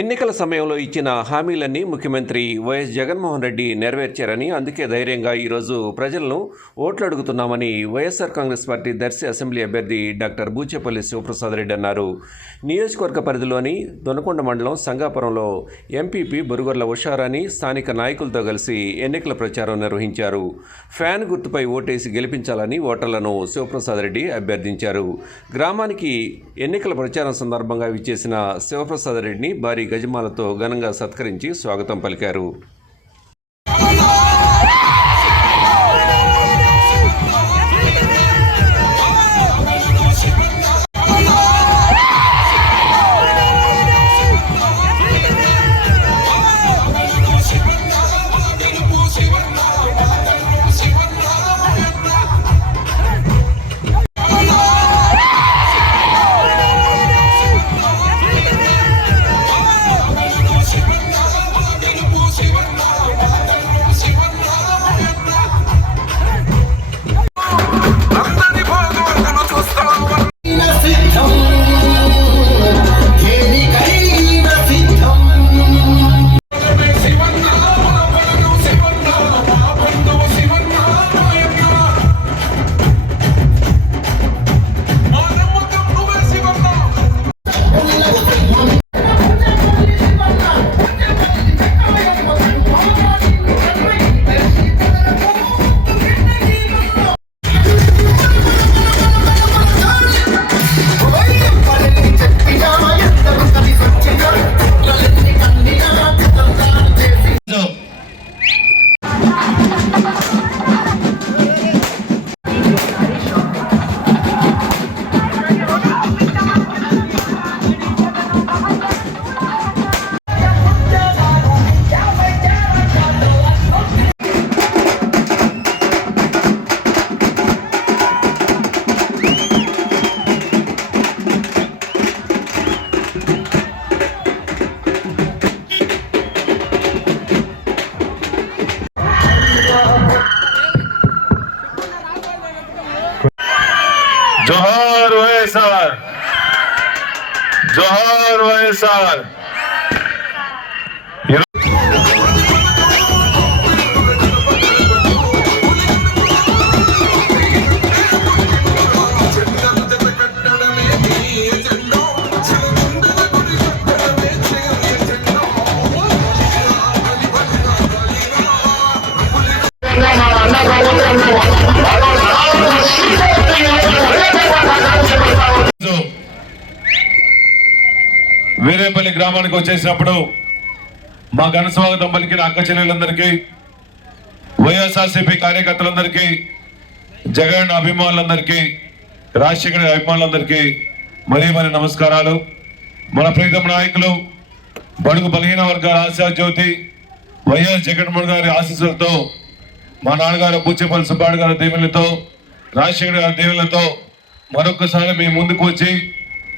ఎన్నికల సమయంలో ఇచ్చిన హామీలన్నీ ముఖ్యమంత్రి వైఎస్ జగన్మోహన్ రెడ్డి నెరవేర్చారని అందుకే ధైర్యంగా ఈరోజు ప్రజలను ఓట్లు అడుగుతున్నామని వైఎస్ఆర్ కాంగ్రెస్ పార్టీ దర్శి అసెంబ్లీ అభ్యర్థి డాక్టర్ బూచేపల్లి శివప్రసాద్ రెడ్డి అన్నారు. నియోజకవర్గ పరిధిలోని దొనకొండ మండలం సంగాపురంలో ఎంపీపీ బురుగొర్ల ఉషారాని స్థానిక నాయకులతో కలిసి ఎన్నికల ప్రచారం నిర్వహించారు. ఫ్యాన్ గుర్తుపై ఓటేసి గెలిపించాలని ఓటర్లను శివప్రసాద్ రెడ్డి అభ్యర్థించారు. గ్రామానికి ఎన్నికల ప్రచారం సందర్భంగా విచ్చేసిన శివప్రసాద్ రెడ్డిని భారీ గజమాలతో ఘనంగా సత్కరించి స్వాగతం పలికారు. జోహార్ వైఎస్ఆర్ జోహార్ వైఎస్ఆర్ కట్టడమే నీ ఎజెండో గ్రామానికి వచ్చేసినప్పుడు మా ఘనస్వాగతం పలికిన అక్క చెల్లెలందరికీ వైఎస్ఆర్సీపీ కార్యకర్తలందరికీ జగన్ అభిమానులందరికీ రాజశేఖర అభిమానులందరికీ మరీ మరి నమస్కారాలు. మన ప్రీతమ నాయకులు బడుగు బలహీన వర్గాల ఆశాజ్యోతి వైఎస్ జగన్మోహన్ గారి ఆశీస్సులతో మా నాన్నగారు బుచ్చేపల్లి సుబ్బాడు గారి దీవెనలతో రాజశేఖర గారి దీవెనలతో మరొకసారి మీ ముందుకు వచ్చి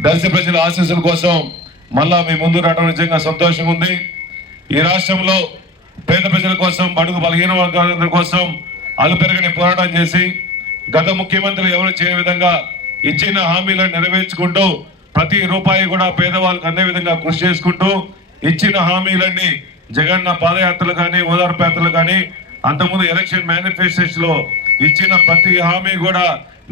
దర్శి ప్రజల ఆశీస్సుల కోసం మళ్ళా మీ ముందు రావడం నిజంగా సంతోషంగా ఉంది. ఈ రాష్ట్రంలో పేద ప్రజల కోసం బడుగు బలహీన వర్గాలందరి కోసం అలుపెరగని పోరాటం చేసి గత ముఖ్యమంత్రి ఎవరు చేయని విధంగా ఇచ్చిన హామీలను నెరవేర్చుకుంటూ ప్రతి రూపాయి కూడా పేదవాళ్ళకు అందే విధంగా కృషి చేసుకుంటూ ఇచ్చిన హామీలన్నీ జగన్న పాదయాత్రలు కానీ ఓదార్పు యాత్రలు కానీ అంతకుముందు ఎలక్షన్ మేనిఫెస్టోస్ ఇచ్చిన ప్రతి హామీ కూడా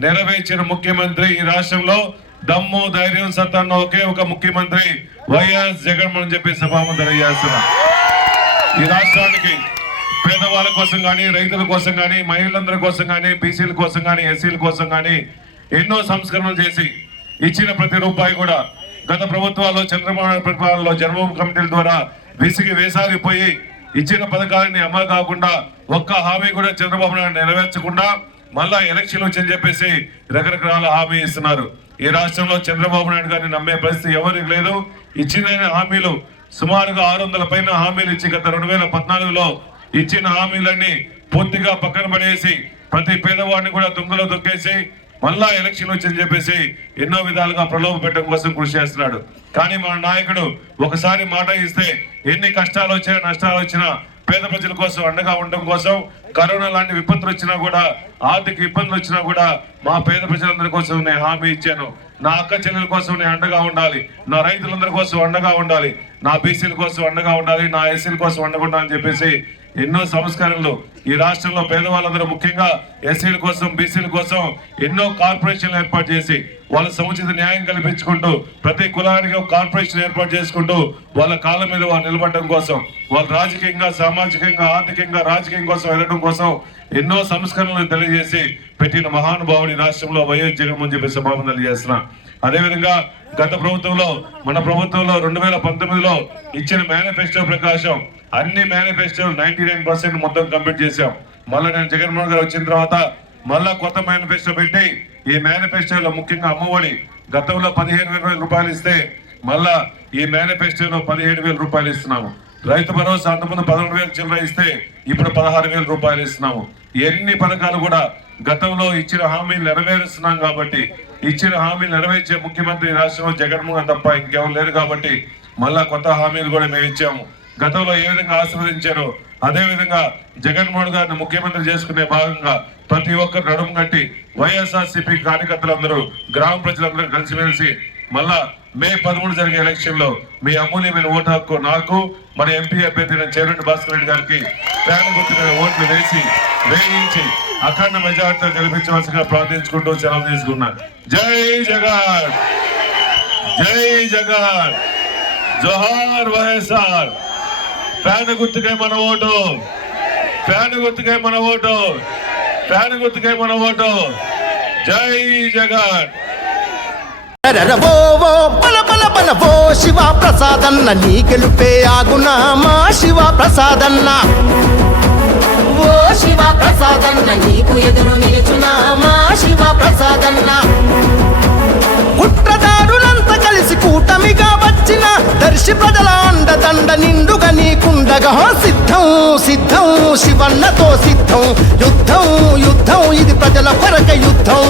నెరవేర్చిన ముఖ్యమంత్రి ఈ రాష్ట్రంలో. దమ్ము ధైర్యం సత్తాన్న ఒకే ఒక ముఖ్యమంత్రి వైఎస్ జగన్మోహన్ చెప్పి సభాము తెలియజేస్తున్నా. ఈ రాష్ట్రానికి పేదవాళ్ళ కోసం కానీ రైతుల కోసం కానీ మహిళలందరి కోసం కానీ బీసీల కోసం కానీ ఎస్సీల కోసం కానీ ఎన్నో సంస్కరణలు చేసి ఇచ్చిన ప్రతి రూపాయి కూడా గత ప్రభుత్వాల్లో చంద్రబాబు నాయుడు జన్మభూమి కమిటీల ద్వారా విసిగి వేసారిపోయి ఇచ్చిన పథకాలని అమలు కాకుండా ఒక్క హామీ కూడా చంద్రబాబు నాయుడు నెరవేర్చకుండా మళ్ళా ఎలక్షన్ వచ్చని చెప్పేసి రకరకాల హామీ ఇస్తున్నారు. ఈ రాష్ట్రంలో చంద్రబాబు నాయుడు గారిని నమ్మే పరిస్థితి ఎవరికి లేదు? ఇచ్చిన హామీలు సుమారుగా ఆరు వందల పైన హామీలు ఇచ్చి గత రెండు వేల పద్నాలుగులో ఇచ్చిన హామీలన్నీ పూర్తిగా పక్కన పడేసి ప్రతి పేదవాడిని కూడా దుంగలో దొక్కేసి మళ్ళా ఎలక్షన్ వచ్చిందని చెప్పేసి ఎన్నో విధాలుగా ప్రలోభ పెట్టడం కోసం కృషి చేస్తున్నాడు. కానీ మన నాయకుడు ఒకసారి మాట ఇస్తే ఎన్ని కష్టాలు వచ్చినా నష్టాలు వచ్చినా పేద ప్రజల కోసం అండగా ఉండడం కోసం కరోనా లాంటి విపత్తులు వచ్చినా కూడా ఆర్థిక ఇబ్బందులు వచ్చినా కూడా మా పేద ప్రజలందరి కోసం నేను హామీ ఇచ్చాను. నా అక్క చెల్లెల కోసం నేను అండగా ఉండాలి. నా రైతులందరి కోసం అండగా ఉండాలి. నా బీసీల కోసం అండగా ఉండాలి. నా ఎస్సీల కోసం అండగా ఉండాలని చెప్పేసి ఎన్నో సంస్కరణలు ఈ రాష్ట్రంలో పేదవాళ్ళందరూ ముఖ్యంగా ఎస్సీల కోసం బీసీల కోసం ఎన్నో కార్పొరేషన్లు ఏర్పాటు చేసి వాళ్ళ సముచిత న్యాయం కల్పించుకుంటూ ప్రతి కులానికి ఒక కార్పొరేషన్ ఏర్పాటు చేసుకుంటూ వాళ్ళ కాళ్ళ మీద వాళ్ళు నిలబడడం కోసం వాళ్ళు రాజకీయంగా సామాజికంగా ఆర్థికంగా రాజకీయం కోసం వెళ్ళడం కోసం ఎన్నో సంస్కరణలు తెలియజేసి పెట్టిన మహానుభావుడి రాష్ట్రంలో వైఎస్ జగన్మోహన్ చెప్పి సభాపం తెలియజేస్తున్నా అదేవిధంగా గత ప్రభుత్వంలో మన ప్రభుత్వంలో రెండు వేల పంతొమ్మిదిలో ఇచ్చిన మేనిఫెస్టో ప్రకాశం అన్ని మేనిఫెస్టోలు నైన్టీ నైన్ పర్సెంట్ మొత్తం కంప్లీట్ చేశాం. మళ్ళీ నేను జగన్మోహన్ గారు వచ్చిన తర్వాత మళ్ళా కొత్త మేనిఫెస్టో పెట్టి ఈ మేనిఫెస్టోలో ముఖ్యంగా అమ్మఒడి గతంలో పదిహేను వేల రూపాయలు ఇస్తే మళ్ళా ఈ మేనిఫెస్టోలో పదిహేడు వేల రూపాయలు ఇస్తున్నాము. రైతు భరోసా అంతకుముందు పదకొండు వేలు చిల్లర ఇస్తే ఇప్పుడు పదహారు వేల రూపాయలు ఇస్తున్నాము. ఎన్ని పథకాలు కూడా గతంలో ఇచ్చిన హామీలు నెరవేరుస్తున్నాం కాబట్టి ఇచ్చిన హామీలు నెరవేర్చే ముఖ్యమంత్రి రాష్ట్రంలో జగన్మోహన్ తప్ప ఇంకెవరు లేరు కాబట్టి మళ్ళా కొత్త హామీలు కూడా మేము ఇచ్చాము. గతంలో ఏ విధంగా ఆశీర్వదించారో అదేవిధంగా జగన్మోహన్ గారిని ముఖ్యమంత్రి చేసుకునే భాగంగా ప్రతి ఒక్కరు నడుము కట్టి వైఎస్ఆర్సీపీ కార్యకర్తలందరూ గ్రామ ప్రజలందరూ కలిసిమెలిసి మళ్ళా మే పదమూడు జరిగే ఎలక్షన్లో మీ అమూల్యమైన ఓటు హక్కు నాకు మన ఎంపీ అభ్యర్థి చేరెడ్డి భాస్కర్ రెడ్డి గారికి ప్రయాణ గుర్తు ఓట్లు వేసి వేయించి అఖండ మెజార్టీతో గెలిపించవలసిగా ప్రార్థించుకుంటూ సెలవు తీసుకున్నాను జై జగన్! జై జగన్! జోహార్ వైఎస్ఆర్! ఫ్యాన్ గుర్తుకే మన ఓటు. ఫ్యాన్ గుర్తుకే మన ఓటు. ఫ్యాన్ గుర్తుకే మన ఓటు. జై జగన్. రరవో ఓ శివ ప్రసాదన్న నీ గెలుపే ఆగునా మా శివ ప్రసాదన్న. ఓ శివ ప్రసాదన్న నీకు ఎదురు నిలుచునా మా శివ ప్రసాదన్న. కుట్రదారులంతా కలిసి కూటమిగా వచ్చిన దర్శి ప్రజల అండదండ నిండుగా నీకుండగా సిద్ధం సిద్ధం శివన్నతో సిద్ధం యుద్ధం యుద్ధం ఇది ప్రజల కొరక యుద్ధం.